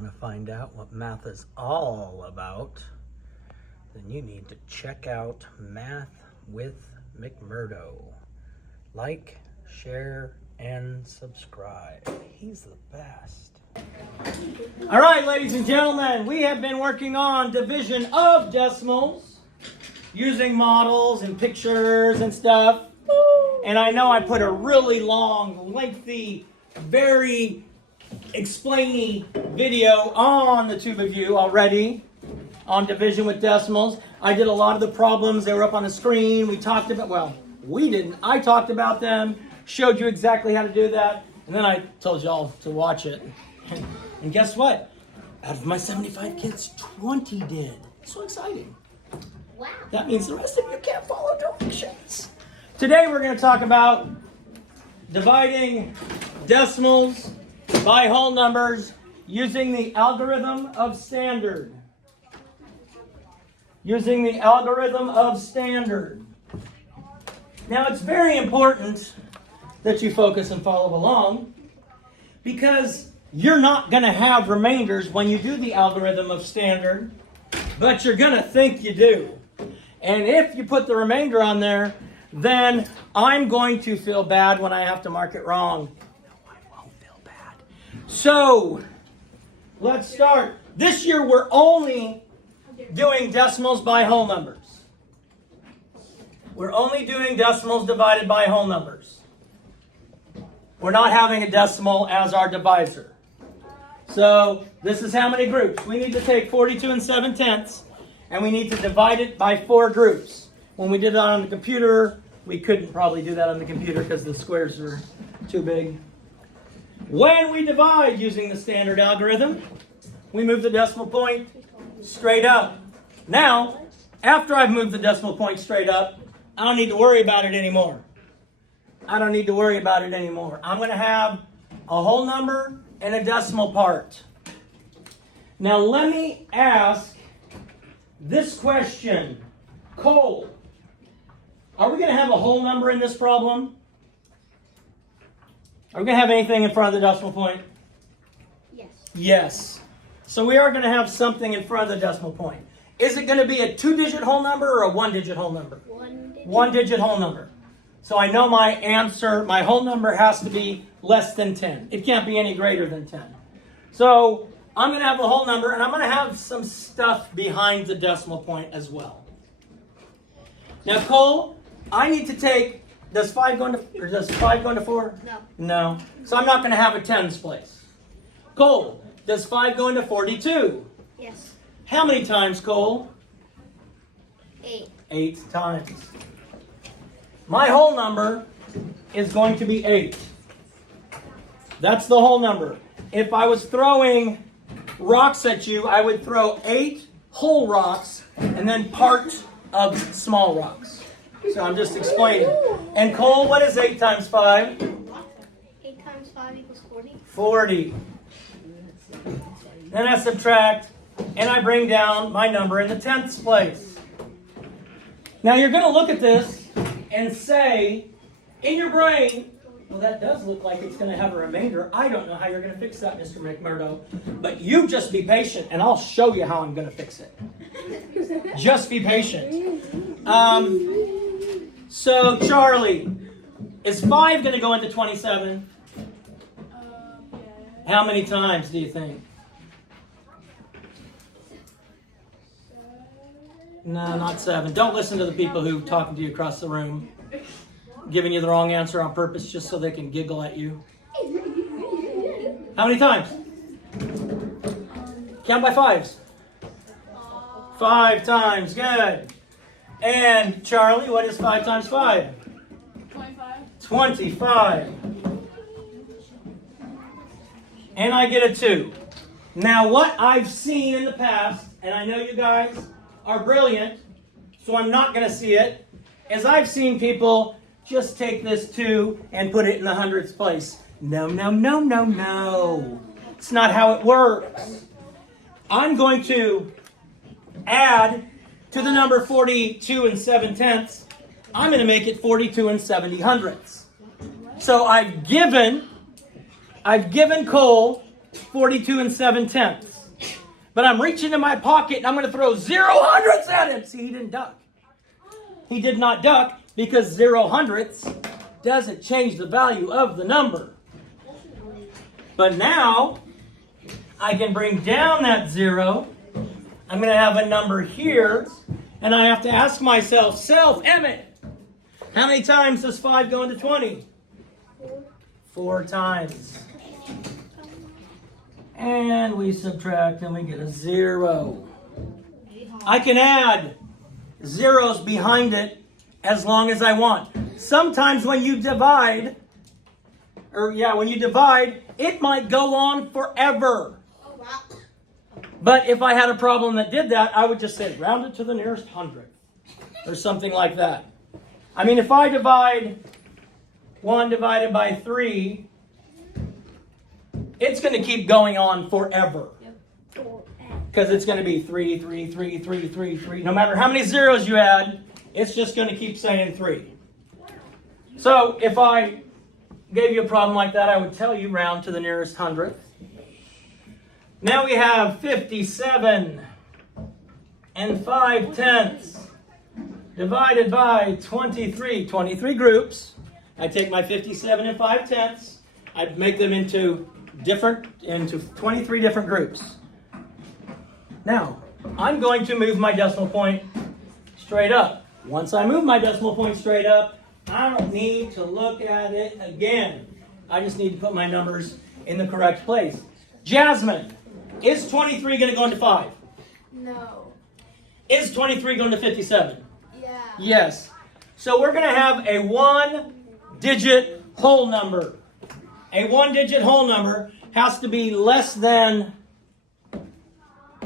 want to find out what math is all about, then you need to check out Math with McMurdo. Like, share, and subscribe. He's the best. All right, ladies and gentlemen, we have been working on division of decimals using models and pictures and stuff. And I know I put a really long, lengthy, very explainy video on the tube of you already on division with decimals. I did a lot of the problems. They were up on the screen. We talked about, well, we didn't. I talked about them, showed you exactly how to do that, and then I told y'all to watch it. And guess what? Out of my 75 kids, 20 did. So exciting. Wow. That means the rest of you can't follow directions. Today we're going to talk about dividing decimals by whole numbers using the algorithm of standard. Using the algorithm of standard. Now it's very important that you focus and follow along because you're not going to have remainders when you do the algorithm of standard, but you're going to think you do. And if you put the remainder on there, then I'm going to feel bad when I have to mark it wrong. No, I won't feel bad. So, let's start. This year we're only doing decimals by whole numbers. We're only doing decimals divided by whole numbers. We're not having a decimal as our divisor. So, this is how many groups. We need to take 42 7/10, and we need to divide it by 4 groups. When we did that on the computer, we couldn't probably do that on the computer because the squares are too big. When we divide using the standard algorithm, we move the decimal point straight up. Now, after I've moved the decimal point straight up, I don't need to worry about it anymore. I'm going to have a whole number and a decimal part. Now, let me ask this question. Cole, are we going to have a whole number in this problem? Are we going to have anything in front of the decimal point? Yes. Yes. So we are going to have something in front of the decimal point. Is it going to be a 2-digit whole number or a 1-digit whole number? 1-digit whole number. So I know my answer, my whole number has to be less than 10. It can't be any greater than 10. So I'm going to have a whole number, and I'm going to have some stuff behind the decimal point as well. Now, Cole, I need to take, does 5 go into 4? No. No. So I'm not going to have a tens place. Cole, does 5 go into 42? Yes. How many times, Cole? 8. 8 times. My whole number is going to be 8. That's the whole number. If I was throwing rocks at you, I would throw 8 whole rocks and then part of small rocks. So I'm just explaining. And Cole, what is 8 times 5? 8 times 5 equals 40. 40. Then I subtract, and I bring down my number in the tenths place. Now you're going to look at this and say, in your brain, well, that does look like it's going to have a remainder. I don't know how you're going to fix that, Mr. McMurdo. But you just be patient, and I'll show you how I'm going to fix it. Just be patient. So, Charlie, is 5 going to go into 27? How many times do you think? No, not 7. Don't listen to the people who are talking to you across the room, giving you the wrong answer on purpose just so they can giggle at you. How many times? Count by 5s. 5 times, good. And Charlie, what is 5 times 5? 25. 25. And I get a 2. Now what I've seen in the past, and I know you guys are brilliant, so I'm not going to see it, is I've seen people just take this 2 and put it in the hundredths place. No. It's not how it works. I'm going to add to the number 42 7/10. I'm going to make it 42 70 hundredths. So I've given Cole 42 7/10. but I'm reaching in my pocket and I'm going to throw 0 hundredths at him. See, he didn't duck. He did not duck because 0 hundredths doesn't change the value of the number. But now, I can bring down that 0. I'm going to have a number here, and I have to ask myself, Emmett, how many times does 5 go into 20? 4 times. And we subtract and we get a 0. I can add zeros behind it as long as I want. Sometimes when you divide, it might go on forever. But if I had a problem that did that, I would just say round it to the nearest hundredth or something like that. I mean, if I divide 1 divided by 3, it's going to keep going on forever. Because it's going to be 3, 3, 3, 3, 3, 3. No matter how many zeros you add, it's just going to keep saying 3. So if I gave you a problem like that, I would tell you round to the nearest hundredth. Now we have 57 and 5/10 divided by 23. 23 groups. I take my 57 and 5/10. I make them into 23 different groups. Now, I'm going to move my decimal point straight up. Once I move my decimal point straight up, I don't need to look at it again. I just need to put my numbers in the correct place. Jasmine, is 23 going to go into 5? No. Is 23 going to 57? Yeah. Yes. So we're going to have a 1-digit whole number. A 1-digit whole number has to be less than,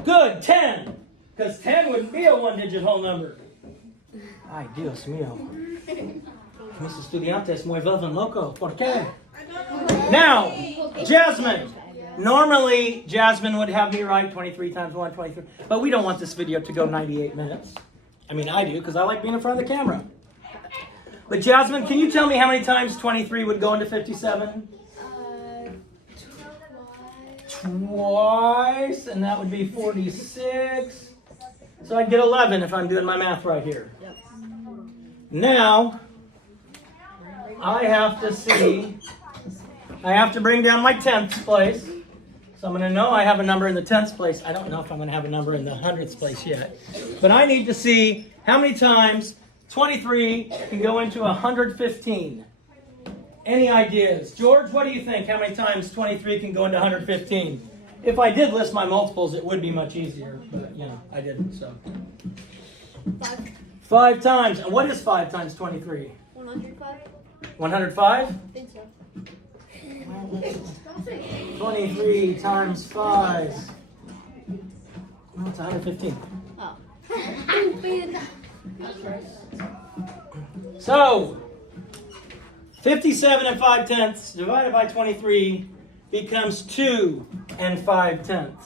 10. Because 10 wouldn't be a 1-digit whole number. Ay, Dios mío. Mis estudiantes muy vuelven loco. ¿Por qué? Now, Jasmine. Normally, Jasmine would have me write 23 times 1, 23. But we don't want this video to go 98 minutes. I mean, I do, because I like being in front of the camera. But Jasmine, can you tell me how many times 23 would go into 57? Twice, and that would be 46. So I'd get 11 if I'm doing my math right here. Now, I have to bring down my 10th place. So I'm going to know I have a number in the 10th place. I don't know if I'm going to have a number in the 100th place yet. But I need to see how many times 23 can go into 115. Any ideas? George, what do you think? How many times 23 can go into 115? If I did list my multiples, it would be much easier. But, I didn't, so. 5 times. And what is 5 times 23? 105. 105? I think so. 23 times 5. No, it's 115. Oh. So, 57 and 5/10 divided by 23 becomes 2 and 5/10.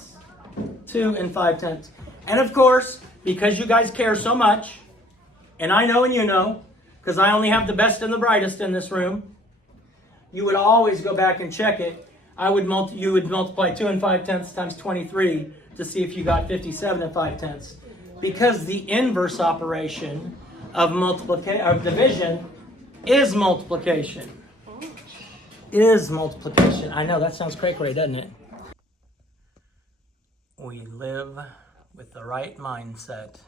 2 and 5/10. And of course, because you guys care so much, and I know and you know, because I only have the best and the brightest in this room, you would always go back and check it. You would multiply 2 and 5/10 times 23 to see if you got 57 and 5/10. Because the inverse operation of division is multiplication. Is multiplication. I know, that sounds cray-cray, doesn't it? We live with the right mindset.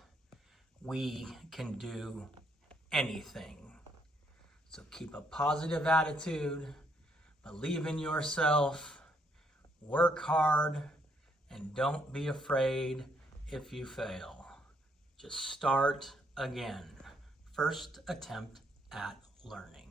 We can do anything. So keep a positive attitude, believe in yourself, work hard, and don't be afraid if you fail. Just start again. First attempt at learning.